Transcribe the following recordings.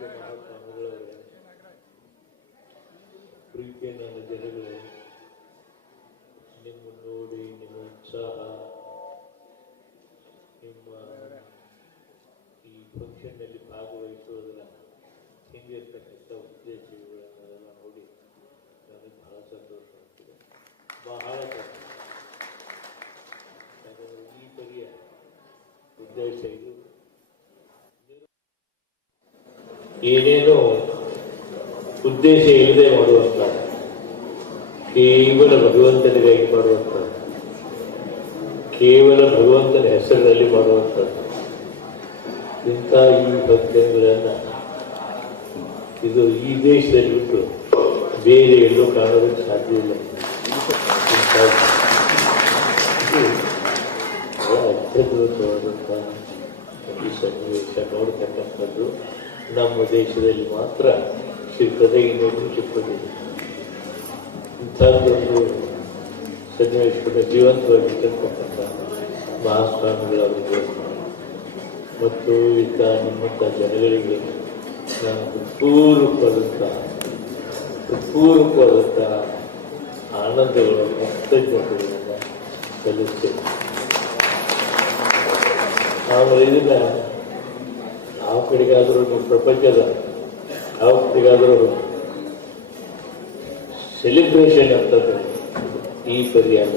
ಪೂಜ್ಯ ಮಹಾತ್ಮಗಳವರೇ ಪ್ರೀತಿಯ ನನ್ನ ಜನಗಳೇ, ನಿಮ್ಮ ನೋಡಿ, ನಿಮ್ಮ ಉತ್ಸಾಹ, ನಿಮ್ಮ ಈ ಫಂಕ್ಷನ್ನಲ್ಲಿ ಭಾಗವಹಿಸುವುದರ ಹಿಂದಿರ್ತಕ್ಕಂಥ ಉದ್ದೇಶಗಳನ್ನೆಲ್ಲ ನೋಡಿ ನನಗೆ ಬಹಳ ಸಂತೋಷ ಆಗ್ತದೆ. ಬಹಳ ಸಂತೋಷ. ಯಾಕಂದರೆ ಈ ಬಗೆಯ ಉದ್ದೇಶ ಇದು. ಏನೇನೋ ಉದ್ದೇಶ ಇಲ್ಲದೆ ಮಾಡುವಂತ ಕೇವಲ ಭಗವಂತನಿಗಾಗಿ ಮಾಡುವಂತ? ಕೇವಲ ಭಗವಂತನ ಹೆಸರಿನಲ್ಲಿ ಮಾಡುವಂಥದ್ದು ಇಂಥ ಈ ಭಕ್ತಗಳನ್ನ ಇದು ಈ ದೇಶದಲ್ಲಿ ಬಿಟ್ಟು ಬೇರೆ ಎಲ್ಲೂ ಕಾಣೋದಕ್ಕೆ ಸಾಧ್ಯ ಇಲ್ಲ. ಅತ್ಯದ್ಭುತವಾದಂಥ ಈ ಸನ್ನಿವೇಶ ನೋಡ್ತಕ್ಕಂಥದ್ದು. ನಮ್ಮ ದೇಶದಲ್ಲಿ ಮಾತ್ರ ಸಿಗ್ತದೆ ಇನ್ನೊಂದು ಸಿಗ್ತದೆ ಇಂಥದ್ದೊಂದು ಸನ್ನಿವೇಶವನ್ನು ಜೀವಂತವಾಗಿರ್ತಕ್ಕಂಥ ಒಂದು ಮತ್ತು ಇಂಥ ನಿಮ್ಮಂಥ ಜನಗಳಿಗೆ ನಾನು ಪೂರ್ವಕವಾದಂಥ ಪೂರ್ವಕವಾದಂಥ ಆನಂದಗಳನ್ನು ಕೃತಜ್ಞತೆಗಳನ್ನು ಸಲ್ಲಿಸ್ತೇನೆ. ಆಮೇಲೆ ಇದನ್ನು ಕಡೆಗಾದರೂ ಪ್ರಪಂಚದ ಯಾವ ಕಡೆಗಾದರೂ ಸೆಲೆಬ್ರೇಷನ್ ಅಂತಂದ್ರೆ ಈ ಪರಿ ಅಲ್ಲ.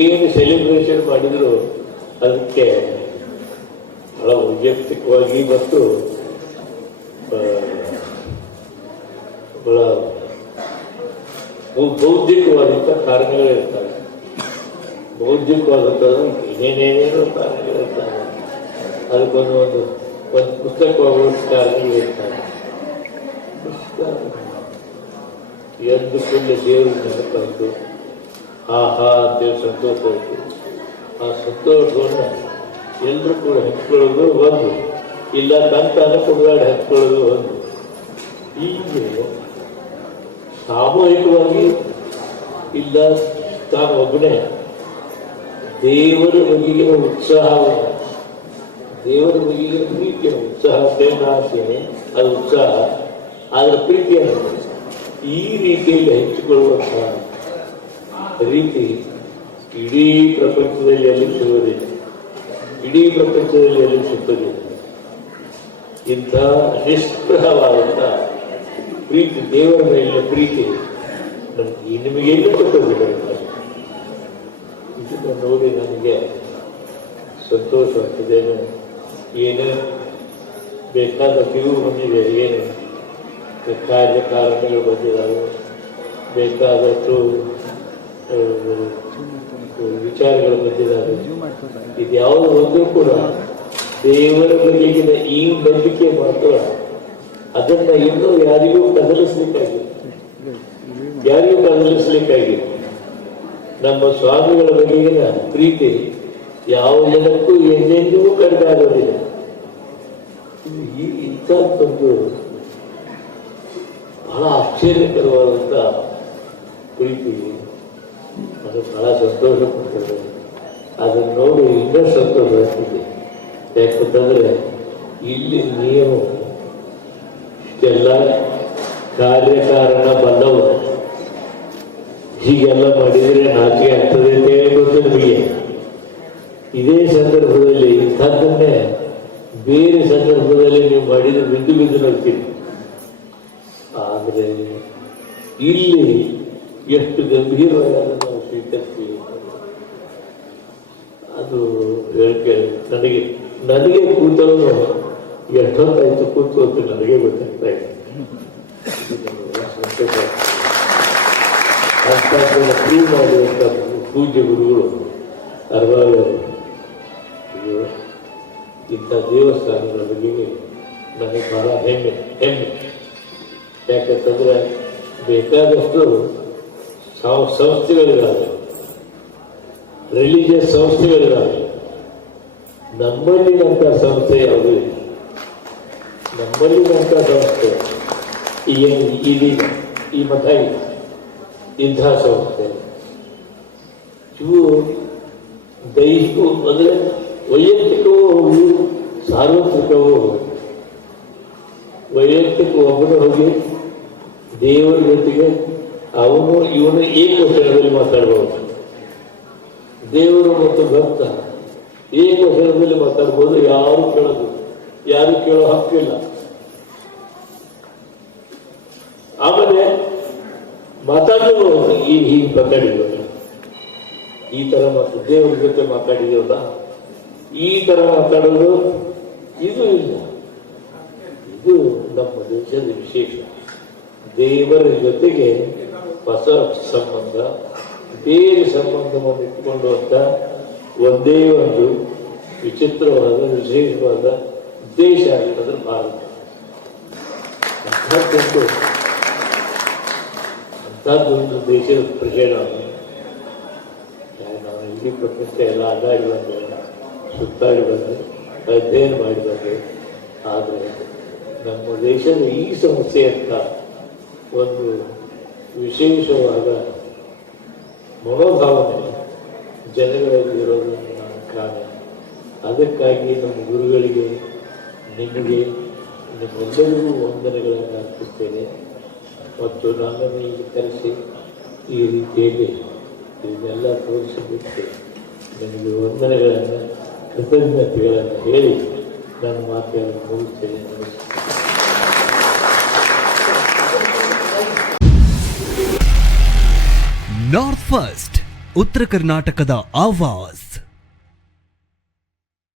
ಏನು ಸೆಲೆಬ್ರೇಷನ್ ಮಾಡಿದ್ರು ಅದಕ್ಕೆ ಬಹಳ ವೈಯಕ್ತಿಕವಾಗಿ ಮತ್ತು ಬಹಳ ಬೌದ್ಧಿಕವಾದಂಥ ಕಾರಣಗಳಿರ್ತವೆ ಬೌದ್ಧಿಕವಾದಂಥದ್ದು ಏನೇನೇನೇನೋ ಕಾರಣಗಳಿರ್ತಾವೆ ಅದಕ್ಕೊಂದು ಒಂದು ಒಂದು ಪುಸ್ತಕ ಕಾರಣಗಳಿರ್ತಾರೆ ಹೇಳ್ತಾರೆ ಎದ್ದು ಕೂಡಲೇ ದೇವರು ನೆನಪಾಯಿತು. ಹಾ ಹಾ ಸಂತೋಷ ಆಯಿತು. ಆ ಸಂತೋಷವನ್ನು ಎಲ್ಲರೂ ಕೂಡ ಹಂಚ್ಕೊಳ್ಳೋದು ಒಂದು. ಇಲ್ಲ ತನ್ನ ಕೂಡ ಹಂಚ್ಕೊಳ್ಳೋದು ಒಂದು. ಹೀಗೆ ಸಾಮೂಹಿಕವಾಗಿ ಇಲ್ಲ, ತಾನು ಒಬ್ಬನೇ. ದೇವರ ಬಗೆಗಿನ ಉತ್ಸಾಹವನ್ನು ದೇವರ ಬಗ್ಗೆ ಪ್ರೀತಿಯ ಉತ್ಸಾಹ, ಪ್ರೇಮ ಆಸೆ ಅದು ಉತ್ಸಾಹ ಅದರ ಪ್ರೀತಿಯನ್ನು ಈ ರೀತಿಯಲ್ಲಿ ಹೆಚ್ಚಿಕೊಳ್ಳುವಂತಹ ರೀತಿ ಇಡೀ ಪ್ರಪಂಚದಲ್ಲಿ ಎಲ್ಲಿ ಸಿಗುವುದಿಲ್ಲ. ಇಡೀ ಪ್ರಪಂಚದಲ್ಲಿ ಎಲ್ಲಿ ಸಿಗ್ತದೆ ಇಂಥ ನಿಷ್ಪ್ರಹವಾದಂಥ ಪ್ರೀತಿ, ದೇವರ ಮೇಲಿನ ಪ್ರೀತಿ ನಮ್ಗೆ ನಿಮಗೆಲ್ಲ ಇದನ್ನು ನೋಡಿ ನನಗೆ ಸಂತೋಷವಾಗ್ತದೆ. ಏನು ಬೇಕಾದ ಕ್ಯೂ ಬಂದಿದೆ ಏನು? ಕಾರ್ಯಕಾರಣಗಳು ಬಂದಿದ್ದಾವೆ ಬೇಕಾದಷ್ಟು ವಿಚಾರಗಳು ಬಂದಿದ್ದಾವೆ. ಇದ್ಯಾವುದು ಒಂದು ಕೂಡ ದೇವರ ಬಗೆಗಿನ ಈ ನಂಬಿಕೆ ಮಾತ್ರ ಅದನ್ನ ಇನ್ನೂ ಯಾರಿಗೂ ಕದಲಿಸಲಿಕ್ಕಾಗಿ ಯಾರಿಗೂ ಕದಲಿಸಲಿಕ್ಕಾಗಿ ನಮ್ಮ ಸ್ವಾಮಿಗಳ ಬಗೆಗಿನ ಪ್ರೀತಿ ಯಾವ ಜನಕ್ಕೂ ಎಂದೆಂದಿಗೂ ಕಡಿಮೆ ಆಗೋದಿಲ್ಲ ಇಂಥದ್ದೊಂದು ಬಹಳ ಆಶ್ಚರ್ಯಕರವಾದಂಥ ಪ್ರೀತಿ. ಅದು ಬಹಳ ಸಂತೋಷ ಕೊಡ್ತದೆ. ಅದನ್ನು ನೋಡಿ ಇನ್ನೂ ಸಂತೋಷ ಆಗ್ತದೆ. ಯಾಕಂತಂದ್ರೆ ಇಲ್ಲಿ ನೀವು ಇಷ್ಟೆಲ್ಲ ಕಾರ್ಯಕಾರಣ ಬಂದವ. ಹೀಗೆಲ್ಲ ಮಾಡಿದರೆ ನಾಚಿಕೆ ಆಗ್ತದೆ ಅಂತ ಹೇಳಿ ಗೊತ್ತು ನಿಮಗೆ ಇದೇ ಸಂದರ್ಭದಲ್ಲಿ ಇಂಥದ್ದನ್ನೇ ಬೇರೆ ಸಂದರ್ಭದಲ್ಲಿ ನೀವು ಮಾಡಿದ ಬಿದ್ದು ಬಿದ್ದು ನೋಡ್ತೀನಿ ಆದರೆ ಇಲ್ಲಿ ಎಷ್ಟು ಗಂಭೀರವಾಗಿ ಅದನ್ನು ನಾವು ಸ್ವೀಕರಿಸ್ತೀವಿ ಅದು ಹೇಳಿಕೆ ನನಗೆ ನನಗೆ ಕೂತವನು ಎಷ್ಟೊತ್ತಾಯ್ತು ಕೂತು ಅಂತ ನನಗೆ ಗೊತ್ತಾಗ್ತಾ ಇದೆ ಮಾಡುವಂಥ ಪೂಜ್ಯ ಗುರುಗಳು ಅರ್ವಾಳು ಅಯ್ಯೋ ಇಂಥ ದೇವಸ್ಥಾನಗಳ ಬಗ್ಗೆ ನನಗೆ ಬಹಳ ಹೆಮ್ಮೆ ಹೆಮ್ಮೆ. ಯಾಕಂತಂದ್ರೆ ಬೇಕಾದಷ್ಟು ಸಂಸ್ಥೆಗಳಿದ್ದಾವೆ. ರಿಲಿಜಿಯಸ್ ಸಂಸ್ಥೆಗಳಿದ್ದಾವೆ. ನಮ್ಮಲ್ಲಿನಂಥ ಸಂಸ್ಥೆ ಯಾವುದೂ? ಇಲ್ಲ ನಮ್ಮಲ್ಲಿನಂಥ ಸಂಸ್ಥೆ ಏನು ಇದೀಗ ಈ ಮಠ ಇದೆ. ಇಂಥ ಸಂಸ್ಥೆ. ಇವು ದೈಹಿಕ, ಅಂದರೆ ವೈಯಕ್ತಿಕವೂ ಹೌದು ಸಾರ್ವತ್ರಿಕವೂ ಹೌದು ವೈಯಕ್ತಿಕ ಒಬ್ಬನು ಹೋಗಿ ದೇವರ ಜೊತೆಗೆ ಅವನು ಇವನು ಏಕವಚನದಲ್ಲಿ ಮಾತಾಡ್ಬೋದು. ದೇವರು ಮತ್ತು ಭಕ್ತ ಏಕವಚನದಲ್ಲಿ ಮಾತಾಡಬಹುದು ಯಾರು ಕೇಳೋದು, ಯಾರು ಕೇಳೋ ಹಕ್ಕಿಲ್ಲ ಆಮೇಲೆ ಮಾತಾಡಿದ್ರು ಈ ಹೀಗೆ ಮಾತಾಡಿದ್ರು. ಈ ತರ ಮಾತು ದೇವರ ಜೊತೆ ಮಾತಾಡಿದೀವಲ್ಲ ಈ ತರ ಮಾತಾಡೋದು ಇದು ಇಲ್ಲ. ಇದು ನಮ್ಮ ದೇಶದ ವಿಶೇಷ. ದೇವರ ಜೊತೆಗೆ ಹೊಸ ಸಂಬಂಧ, ಬೇರೆ ಸಂಬಂಧವನ್ನು ಇಟ್ಟುಕೊಂಡು ಅಂತ ಒಂದೇ ಒಂದು ವಿಚಿತ್ರವಾದ, ವಿಶೇಷವಾದ ದೇಶ ಆಗಿರೋದು ಭಾರತ. ಅಂಥದ್ದೊಂದು ಅಂಥದ್ದೊಂದು ದೇಶದ ಪ್ರಜೆ ನಾವು ಇಡೀ ಪ್ರಪಂಚ ಎಲ್ಲ ಆದಾಯಗಳನ್ನು ಸುತ್ತಾಡಿ ಅಧ್ಯಯನ ಮಾಡಿ ಆದರೆ ನಮ್ಮ ದೇಶದ ಈ ಸಮಸ್ಯೆ ಅಂತ ಒಂದು ವಿಶೇಷವಾದ ಮನೋಭಾವನೆ ಜನಗಳಲ್ಲಿ ಇರೋದನ್ನು ನಾನು ಕಾಣ. ಅದಕ್ಕಾಗಿ ನಮ್ಮ ಗುರುಗಳಿಗೆ, ನಿಮಗೆ, ನಿಮ್ಮೆಲ್ಲರಿಗೂ ವಂದನೆಗಳನ್ನು ಅರ್ಪಿಸ್ತೇನೆ. ಮತ್ತು ನನ್ನನ್ನು ಈಗ ಕರೆಸಿ ಈ ರೀತಿಯಲ್ಲಿ ಇದನ್ನೆಲ್ಲ ತೋರಿಸಿಬಿಟ್ಟು ನಿಮಗೆ ವಂದನೆಗಳನ್ನು ಕೃತಜ್ಞತೆಗಳನ್ನು ಹೇಳಿ ನನ್ನ ಮಾತುಗಳನ್ನು ಮುಗಿಸ್ತೇನೆ ನಮಸ್ಕಾರ ನಾರ್ತ್ ಫಸ್ಟ್ ಉತ್ತರ ಕರ್ನಾಟಕದ ಆವಾಜ್